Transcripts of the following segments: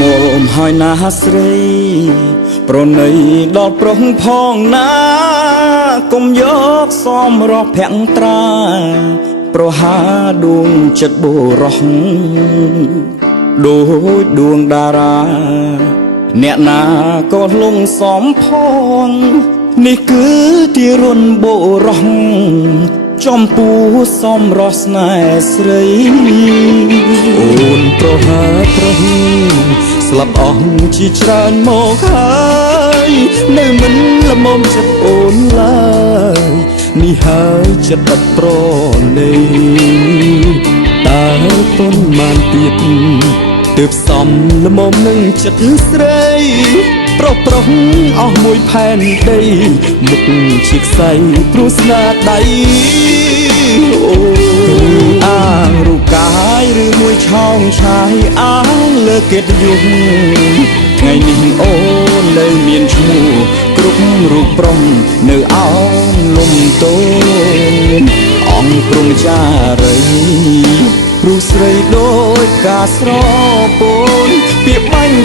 មហើយណាស្រីប្រណីដល់ប្រុសផងណាកុំយកសមរស់ភាំងត្រាប្រហាដួងចិត្តបុរសដូចដួងតារាអ្នកណាក៏លងសមផងនេះគឺទីរុនបុរសចំពោះសមរស់ស្នេហ៍ស្រីអូនប្រហាប្រហីស្លាប់អស់ជាច្រើនមកហើយនៅមិនល្មមចិត្តអូនឡើយនេះហើយចិត្តអត់ប្រណីតើទុនបានទៀតទើបសំល្មមនឹងចិត្តស្រីប្រុសអស់មួយផែនដីមុខជាខ្សែព្រោះស្នាដៃអូអាងរូបកាយឬមួយឆោងឆាយអាងលើកិត្តិយសថ្ងៃនេះអូននៅមានឈ្មោះគ្រប់រូបប្រុសនៅអោនលំទោនអង្គព្រំចារីព្រោះស្រីដូចការស្រពោនពាក្យបាញ់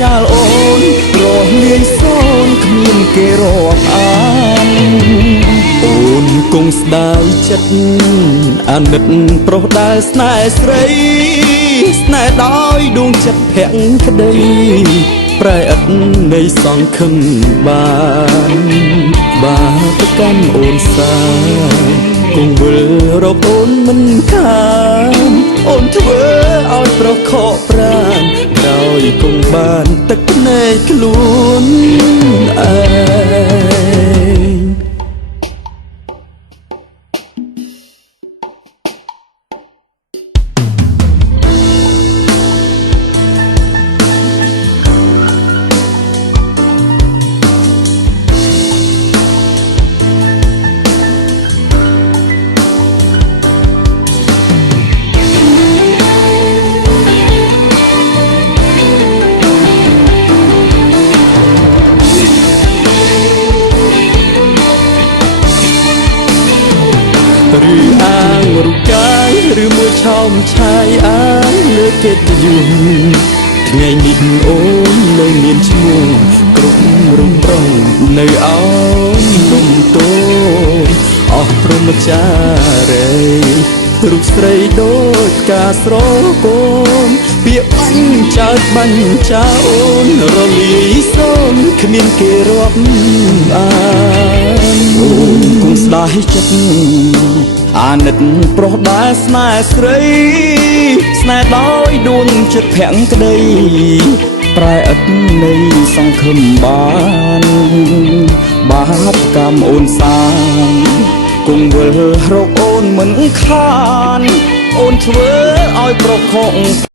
ចាលអូនរស់លាយសូនគ្មានគេរាប់អានអូនគង់ស្ដាយចិត្តអាណិតប្រុសដែលស្នេហ៍ស្រីស្នេហ៍ដោយដួងចិត្តភាក់ក្តីប្រែឥតនៃសង្ឃឹមបានបាបកម្មអូនសាគង់វិលរកអូនមិនខានអូនធ្វើឲ្យប្រុសខកប្រាណក្រោយគង់បានទឹកភ្នែកខ្លួនឯងឬអាងរូបកាយឬមួយឆោមឆាយអាងលើកិត្តិយសថ្ងៃនេះអូននៅមានឈ្មោះគ្រប់រូបប្រុសនៅអោនលំទោនអស់ព្រមចារីរូបស្រីដូចការស្រកូនពាក្យបាញ់ចាអូនរលាយសូនគ្មានគេរាប់អានអូនគង់ស្ដាយចិត្តអាណិតប្រុសដែលស្នេហ៍ស្រីស្នេហ៍ដោយដួងចិត្តភាំងក្តីប្រែឥតនៃសង្ឃឹមបានបាបកម្មអូនសាងគង់វិលរកអូនមិនខានអូនធ្វើឲ្យប្រុសខក